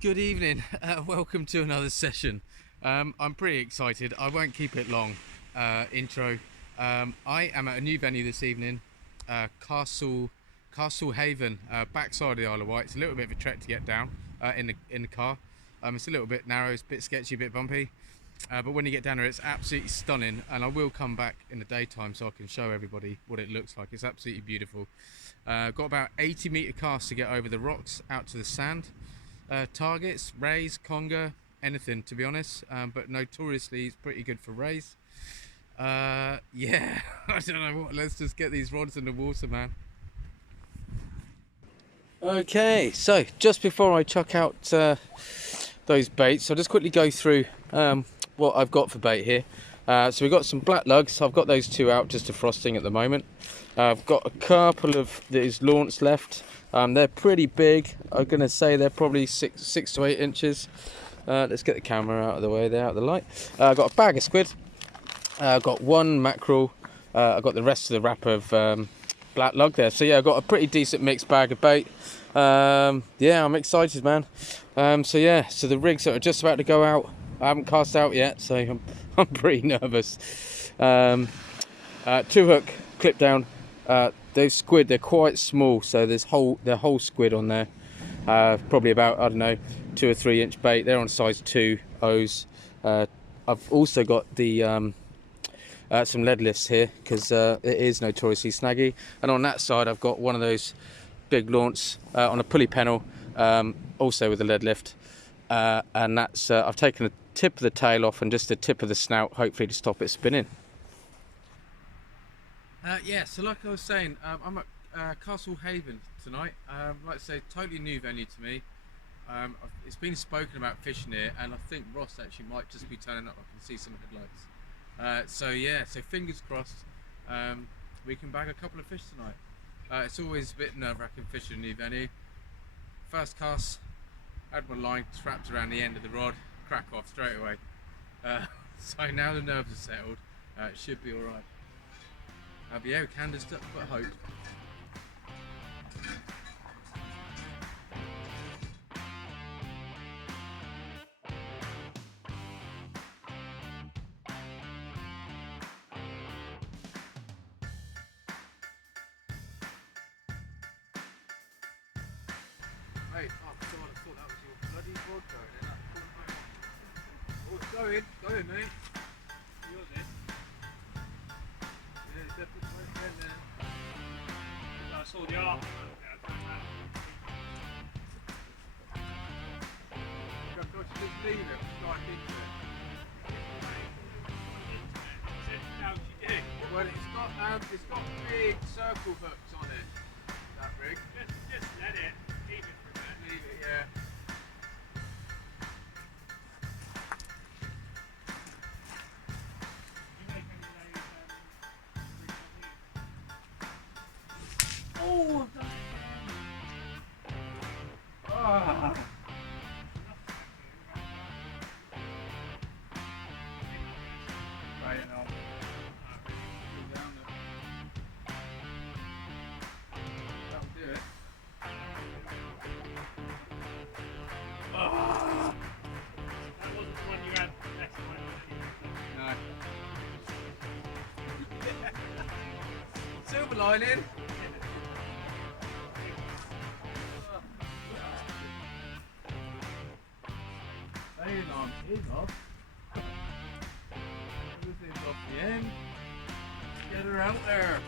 Good evening. Welcome to another session. I'm pretty excited. I won't keep it long. Intro. I am at a new venue this evening, Castle Haven, backside of the Isle of Wight. It's a little bit of a trek to get down in the car. It's a little bit narrow, it's a bit sketchy, a bit bumpy. But when you get down there, it's absolutely stunning. And I will come back in the daytime so I can show everybody what it looks like. It's absolutely beautiful. Got about 80-metre cast to get over the rocks out to the sand. Targets, rays, conger, anything to be honest, but notoriously it's pretty good for rays. Yeah, I don't know what, let's just get these rods in the water, man. Okay, so just before I chuck out those baits, I'll just quickly go through what I've got for bait here. So we've got some black lugs. I've got those two out just to frosting at the moment. I've got a couple of these launch left. They're pretty big. I'm going to say they're probably 6 to 8 inches. Let's get the camera out of the way there, out of the light. I've got a bag of squid. I've got one mackerel. I've got the rest of the wrap of black lug there. So yeah, I've got a pretty decent mixed bag of bait. Yeah, I'm excited, man. So yeah, so the rigs are just about to go out. I haven't cast out yet, so I'm pretty nervous. 2-hook clip down. Those squid, they're quite small, so there's whole squid on there. Probably about, I don't know, 2 or 3 inch bait. They're on size 2 O's. I've also got the some lead lifts here because it is notoriously snaggy. And on that side, I've got one of those big launch on a pulley panel, also with a lead lift. And that's I've taken the tip of the tail off and just the tip of the snout, hopefully to stop it spinning. Yeah, so like I was saying, I'm at Castle Haven tonight. Like I say, totally new venue to me. It's been spoken about fishing here, and I think Ross actually might just be turning up. I can see some headlights. So yeah, so fingers crossed, we can bag a couple of fish tonight. It's always a bit nerve-wracking fishing a new venue. First cast, had my line trapped around the end of the rod, crack off straight away. So now the nerves are settled, it should be alright. But yeah, we can just but hope. Mate, oh god, I thought that was your bloody rod going in that corner. Oh, it's going mate. Yours in. Yeah, it's definitely right there. I saw the arm. I've got to just leave it, strike into it. Well, it's got big circle hooks on it, that rig. Just let it. Keep it for a bit. Leave it, yeah. You make any of those Oh, I've done it. Ah. Right, now. Go down it. That'll do it. Ah. That wasn't the one you had next time. No. Silver lining. Hey, alarm is off. Everything's off the end. Get her out there.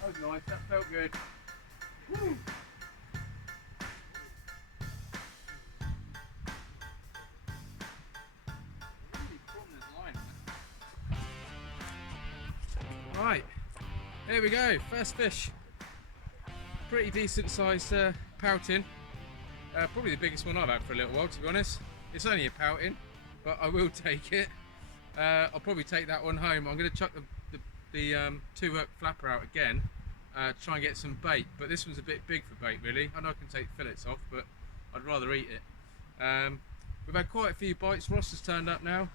That was nice. That felt good. Woo. Right, here we go, first fish. Pretty decent sized pouting. Probably the biggest one I've had for a little while, to be honest. It's only a pouting, but I will take it. I'll probably take that one home. I'm going to chuck the 2-hook flapper out again, try and get some bait. But this one's a bit big for bait, really. I know I can take fillets off, but I'd rather eat it. We've had quite a few bites. Ross has turned up now.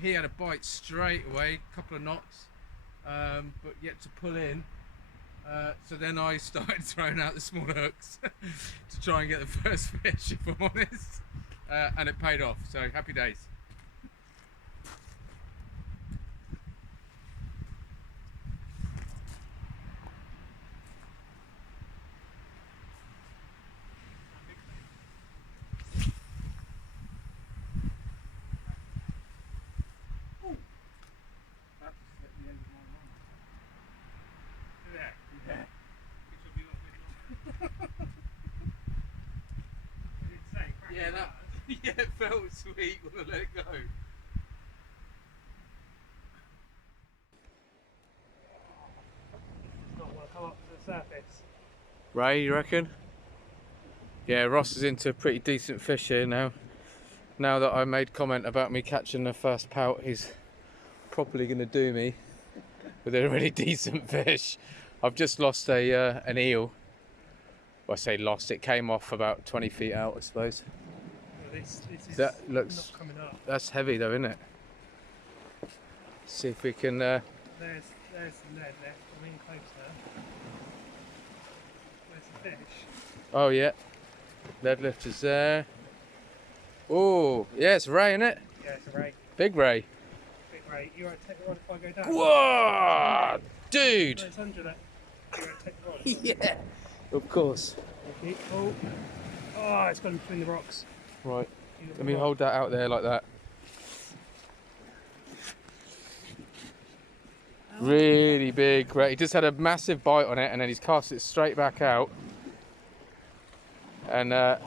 He had a bite straight away, a couple of knots, but yet to pull in. So then I started throwing out the small hooks to try and get the first fish, if I'm honest, and it paid off. So happy days. Yeah, yeah, it felt sweet when I let it go. Not want to come up to the surface. Ray, you reckon? Yeah, Ross is into pretty decent fish here now. Now that I made comment about me catching the first pout, he's properly going to do me with a really decent fish. I've just lost an eel. Well, I say lost, it came off about 20 feet out, I suppose. Well, this is That looks, not coming up. that's heavy though, isn't it? See if we can... There's the lead left. I'm in closer. Where's the fish? Oh yeah, lead lift is there. Oh, yeah, it's Ray, isn't it? Yeah, it's a ray. Big Ray. Big ray. You alright to take the rod if I go down? Whoa, dude! No, it's Undulate. You alright to take the rod? Yeah, of course. Okay. Oh. Oh, it's gone between the rocks. Right, let me hold that out there like that. Really big Ray. He just had a massive bite on it and then he's cast it straight back out. And how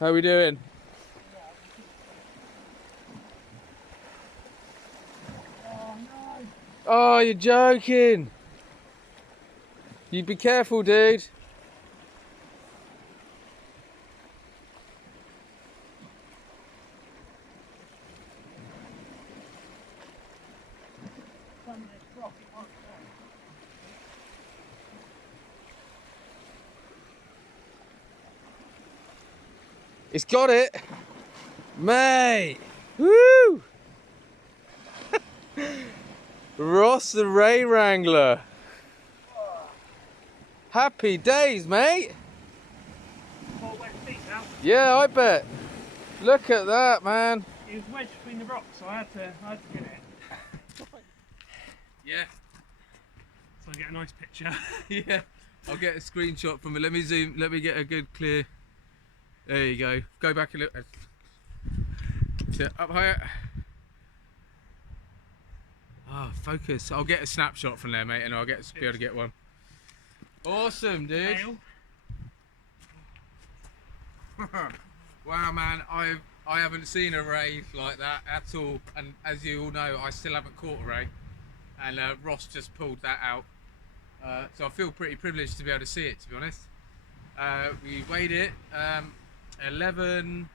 are we doing? Oh no! Oh, you're joking! You be careful, dude. It's got it, mate. Woo! Ross the Ray Wrangler. Happy days, mate. 4 wet feet now. Yeah, I bet. Look at that, man. It was wedged between the rocks, so I had to get it. Yeah. So I get a nice picture. Yeah. I'll get a screenshot from it. Let me zoom. Let me get a good clear. There you go. Go back a little. Up higher. Oh, focus. I'll get a snapshot from there, mate, and I'll be able to get one. Awesome, dude. Tail. Wow, man. I haven't seen a ray like that at all, and as you all know, I still haven't caught a ray, and Ross just pulled that out. So I feel pretty privileged to be able to see it, to be honest. We weighed it 11,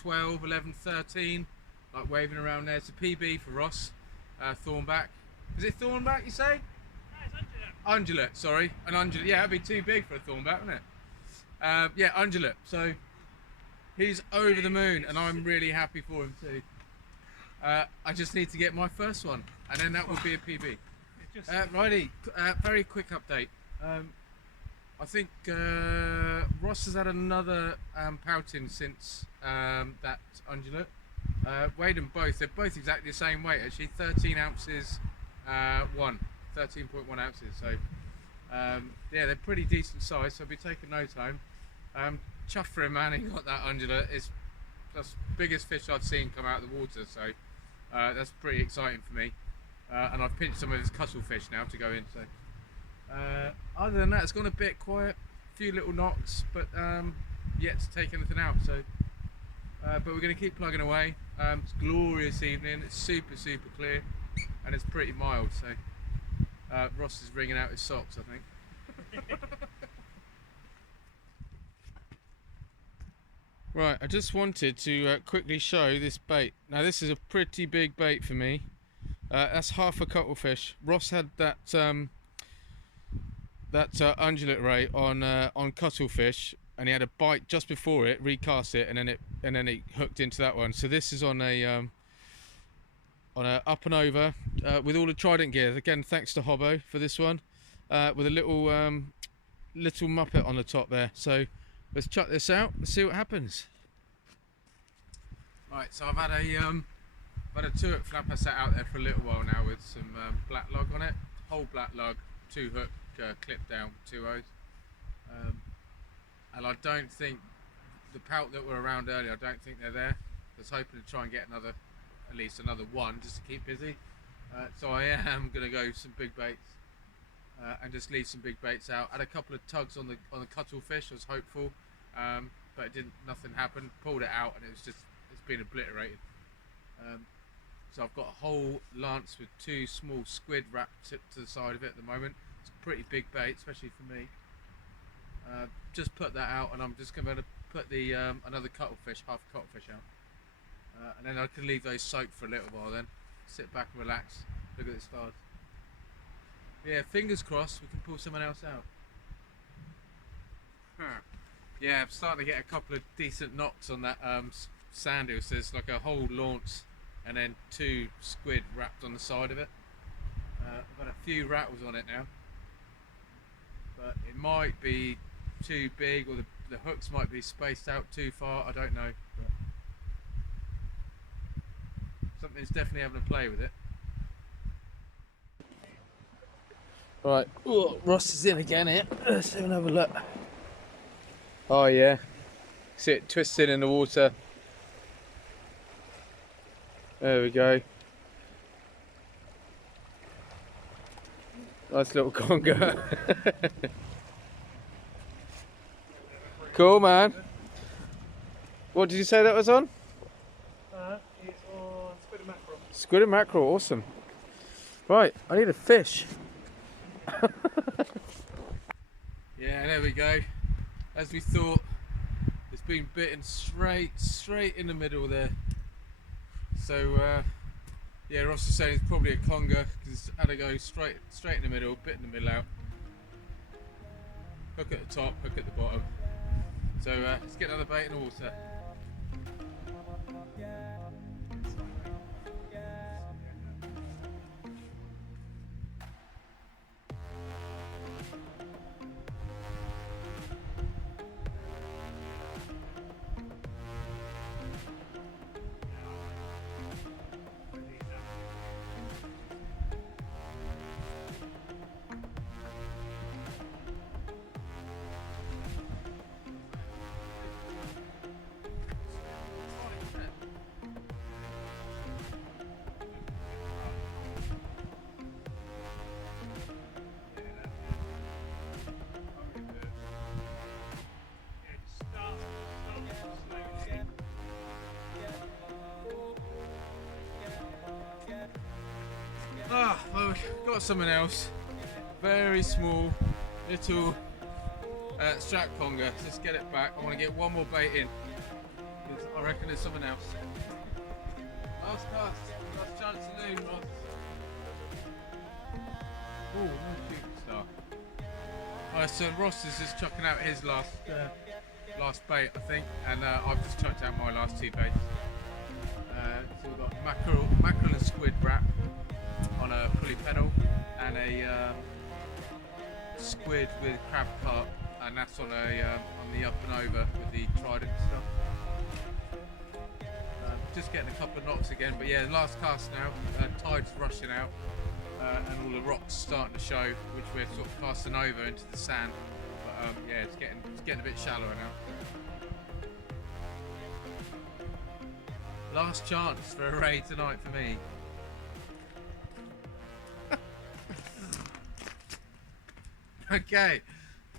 12, 11, 13, like waving around there. It's a PB for Ross, Thornback. Is it Thornback, you say? No, it's Undulate. Undulate, sorry. An undulate. Yeah, that'd be too big for a Thornback, wouldn't it? Yeah, Undulate. So he's over the moon, and I'm really happy for him too. I just need to get my first one, and then that will be a PB. Righty, very quick update. I think Ross has had another pouting since that Undulate. Weighed them both. They're both exactly the same weight, actually. 13 ounces, 13.1 ounces. So yeah, they're pretty decent size. So I'll be taking no time. Chuffed for him, man. He got that Undulate. That's the biggest fish I've seen come out of the water. So that's pretty exciting for me. And I've pinched some of his cuttlefish now to go in. So other than that, it's gone a bit quiet. A few little knocks, but yet to take anything out. So, but we're going to keep plugging away. It's a glorious evening. It's super clear, and it's pretty mild. So Ross is wringing out his socks, I think. Right, I just wanted to quickly show this bait. Now this is a pretty big bait for me. That's half a cuttlefish. Ross had that undulate ray on cuttlefish, and he had a bite just before it, recast it, and then it hooked into that one. So this is on a up and over with all the Trident gear. Again, thanks to Hobbo for this one, with a little little Muppet on the top there. So let's chuck this out and see what happens. Right, so I've had a 2-hook flapper sat out there for a little while now with some black lug on it, whole black lug, 2-hook clip down, 2 and I don't think the pout that were around earlier, I don't think they're there. I was hoping to try and get at least another one just to keep busy. So I am going to go some big baits and just leave some big baits out. Had a couple of tugs on the cuttlefish. I was hopeful, but nothing happened. Pulled it out and it's been obliterated. So I've got a whole lance with 2 small squid wrapped to the side of it at the moment. It's a pretty big bait, especially for me. Just put that out, and I'm just going to put the another cuttlefish, half a cuttlefish out, and then I can leave those soaked for a little while. Then sit back and relax, look at the stars. Yeah, fingers crossed we can pull someone else out. Yeah, I'm starting to get a couple of decent knocks on that sand eel. So there's like a whole launch and then 2 squid wrapped on the side of it. I've got a few rattles on it now, but it might be too big, or the hooks might be spaced out too far, I don't know, but something's definitely having a play with it. Right, ooh, Ross is in again here. Let's have another look. Oh yeah, see it twisting in the water. There we go. Nice little conger. Cool, man. What did you say that was on? It's on squid and mackerel. Squid and mackerel, awesome. Right, I need a fish. Yeah, there we go. As we thought, it's been bitten straight in the middle there. So yeah, Ross is saying it's probably a conger because it's had to go straight in the middle, bit in the middle out. Hook at the top, hook at the bottom. So let's get another bait in the water. Ah, well, we've got something else. Very small, little strap conger. Let's get it back. I want to get one more bait in, because I reckon there's something else. Last cast, last chance saloon, Ross. Oh, no shooting star. Alright, so Ross is just chucking out his last bait, I think, and I've just chucked out my last 2 baits. So we've got mackerel and squid wrap on a pulley pennel, and a squid with crab carp, and that's on the up and over with the Trident stuff. Just getting a couple of knocks again, but yeah, last cast now. Tide's rushing out, and all the rocks starting to show, which we're sort of casting over into the sand. But yeah, it's getting a bit shallower now. Last chance for a ray tonight for me. Okay,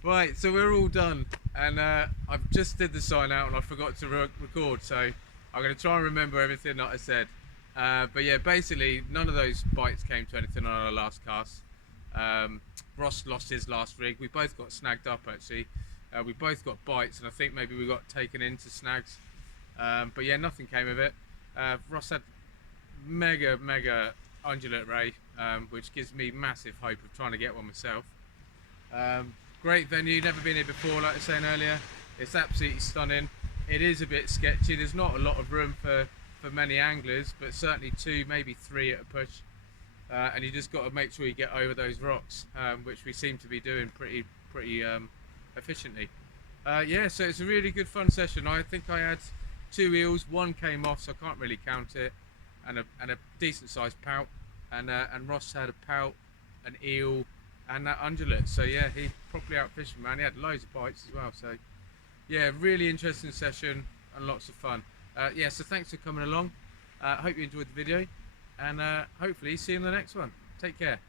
right, so we're all done, and I've just did the sign out and I forgot to record, so I'm going to try and remember everything that I said. But yeah, basically none of those bites came to anything on our last cast. Ross lost his last rig. We both got snagged up actually. We both got bites, and I think maybe we got taken into snags. But yeah, nothing came of it. Ross had mega undulate ray, which gives me massive hope of trying to get one myself. Great venue, never been here before, like I was saying earlier. It's absolutely stunning. It is a bit sketchy. There's not a lot of room for many anglers, but certainly 2, maybe 3 at a push. And you just got to make sure you get over those rocks, which we seem to be doing pretty efficiently. Yeah, so it's a really good fun session. I think I had 2 eels, 1 came off, so I can't really count it, and a decent sized pout, and Ross had a pout, an eel, and that undulate. So yeah, he properly out fishing, man. He had loads of bites as well. So yeah, really interesting session and lots of fun. Yeah, so thanks for coming along. Hope you enjoyed the video, and hopefully see you in the next one. Take care.